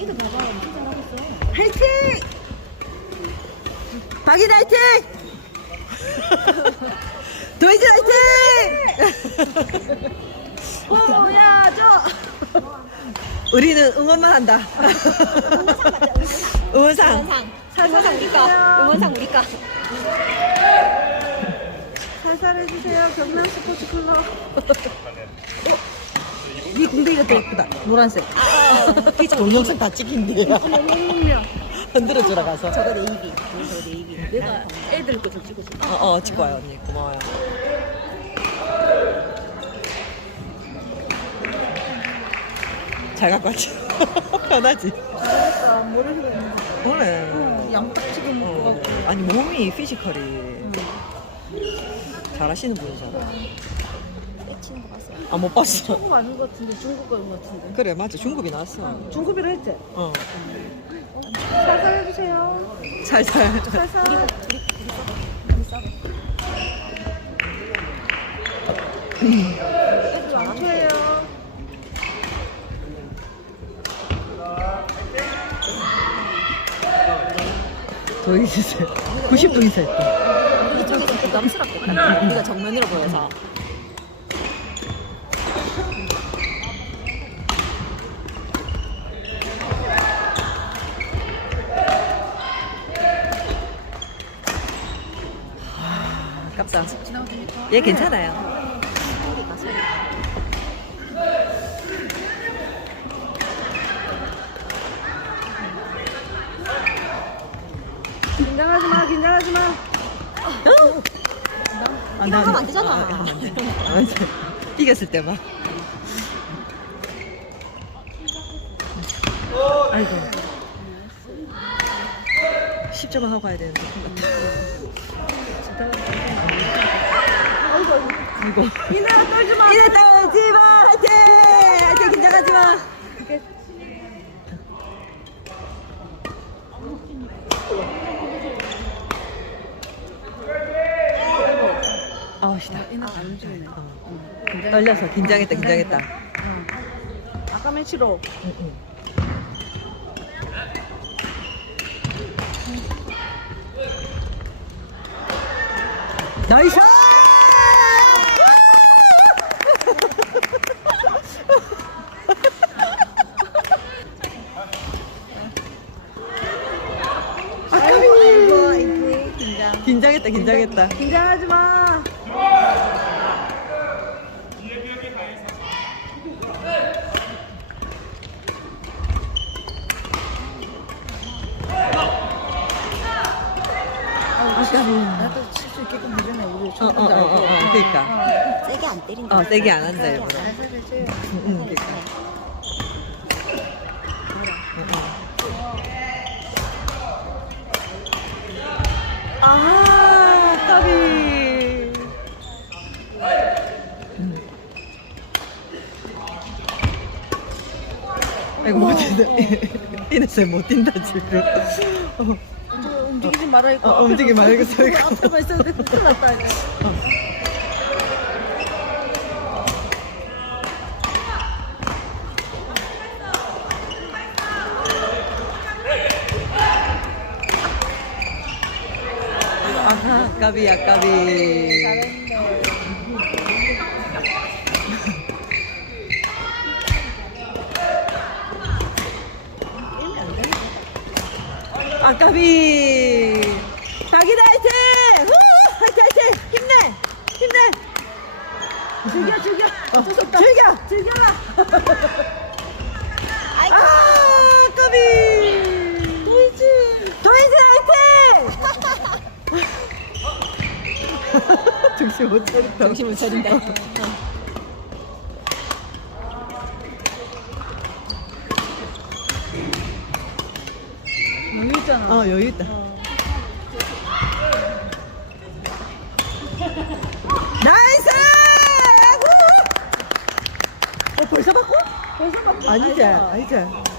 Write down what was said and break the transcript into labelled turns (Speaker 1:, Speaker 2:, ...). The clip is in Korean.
Speaker 1: 애들 봐봐 엄청 잘하고 있어.
Speaker 2: 화이팅! 박이다 화이팅! 도이지 화이팅! 보여줘! 우리는 응원만 한다. 응원상.
Speaker 1: 응원상 우리 거. 응원상 우리 거.
Speaker 2: 살살 해주세요. 경남 스포츠 클럽. 이 궁뎅이가 더 예쁘다. 노란색. 동영상 다 찍힌대요. 흔들어주라 가서.
Speaker 1: 저거 네이비. 저거 네이비. 내가 애들 거 좀 찍고 싶어.
Speaker 2: 찍고 와요 언니. 고마워요. 잘 갖고 왔지. 편하지.
Speaker 1: 잘했어. 모르는 거 있는
Speaker 2: 그래.
Speaker 1: 양딱지게 먹고 가고.
Speaker 2: 아니 몸이 피지컬이 잘하시는 분이잖아.
Speaker 1: 떼치는 거 봤어요.
Speaker 2: 아 못 봤어.
Speaker 1: 중국 아닌 것 같은데 중국 거인 것 같은데.
Speaker 2: 그래 맞아 중급이 나왔어.
Speaker 1: 중국이라 했지?
Speaker 2: 살살
Speaker 1: 해주세요.
Speaker 2: 살살.
Speaker 1: 살살. 우리 싸워. 애들 왕초예요.
Speaker 2: 더 있으세요. 90도 인사 했다.
Speaker 1: 우리 쪽에서 부담스럽겠다. 우리가 정면으로 보여서.
Speaker 2: 아깝다. 얘 괜찮아요.
Speaker 1: 소리가 소리.
Speaker 2: 긴장하지 마, 긴장하지 마.
Speaker 1: 이거 하면 안 되잖아.
Speaker 2: 맞아. 이겼을 때 봐. 아이고. 10점 하고 가야 되는데. 아이고. 이나 떨지 마. 이나 떨지 마. 화이팅! 화이팅! 긴장하지 마. 아우 시다.
Speaker 1: 안 주네.
Speaker 2: 떨려서 긴장했다.
Speaker 1: 아까 매치로.
Speaker 2: 나이스!
Speaker 1: 아이고 긴장.
Speaker 2: 긴장했다.
Speaker 1: 긴장하지 마. 나도 칠 수 있게끔 해주네 우리
Speaker 2: 그러니까.
Speaker 1: 세게 안 때린다.
Speaker 2: 세게 안 한다 일부러. 그러니까. 아, 까비. 아이고 못 뛴다. 이네서 못 뛴다 지금.
Speaker 1: 움직이지 말아야겠다.
Speaker 2: 움직이지 말아야겠어.
Speaker 1: 앞에만 있어도 돼. 큰일 났다 이제.
Speaker 2: 아하, 까비야 까비.
Speaker 1: 잘했는데.
Speaker 2: 아까비 박이다 화이팅! 후! 화이팅 화이팅! 힘내!
Speaker 1: 즐겨. 어쩔 수 없다. 즐겨라.
Speaker 2: 아 까비 도이지 화이팅! 정신 못 차린다.
Speaker 1: 정신 못 차린다. 여유 있잖아.
Speaker 2: 여유 있다. 나이스! 벌써 바꿔?
Speaker 1: 벌써 막
Speaker 2: 아니지.